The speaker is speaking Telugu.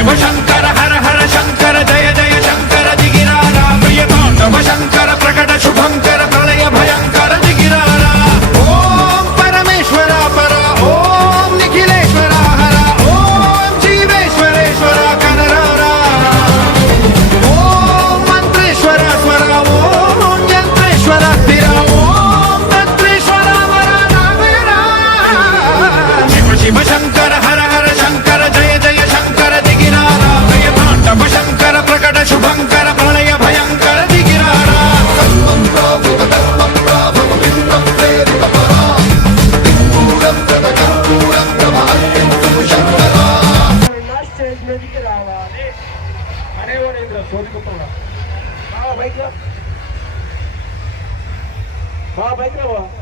శివశంకర హర హర శంకర జయ జయ శంకర దిగిరారా ప్రియతాండవ శంకర ప్రకట శుభంకర ప్రళయ భయంకర దిగిరారా ఓం పరమేశ్వర పర ఓం నిఖిలేశ్వర హర ఓం జీవేశ్వరేశ్వర కనరారా ఓం మంత్రేశ్వర స్వర ఓం యంత్రేశ్వర స్థిర ఓం తంత్రేశ్వర వర నాగరా శివ శివ శంకర హర హర శంకర జయ జయ శంకర దిగిరారా ప్రియతాండవ శంకర ప్రకట శుభంకర ప్రళయ భయంకర దిగిరారా స్టేజ్ మీదకి రావాలి అనేవాడు ఇంద్ర సోదిగుప్ప బైక్ రా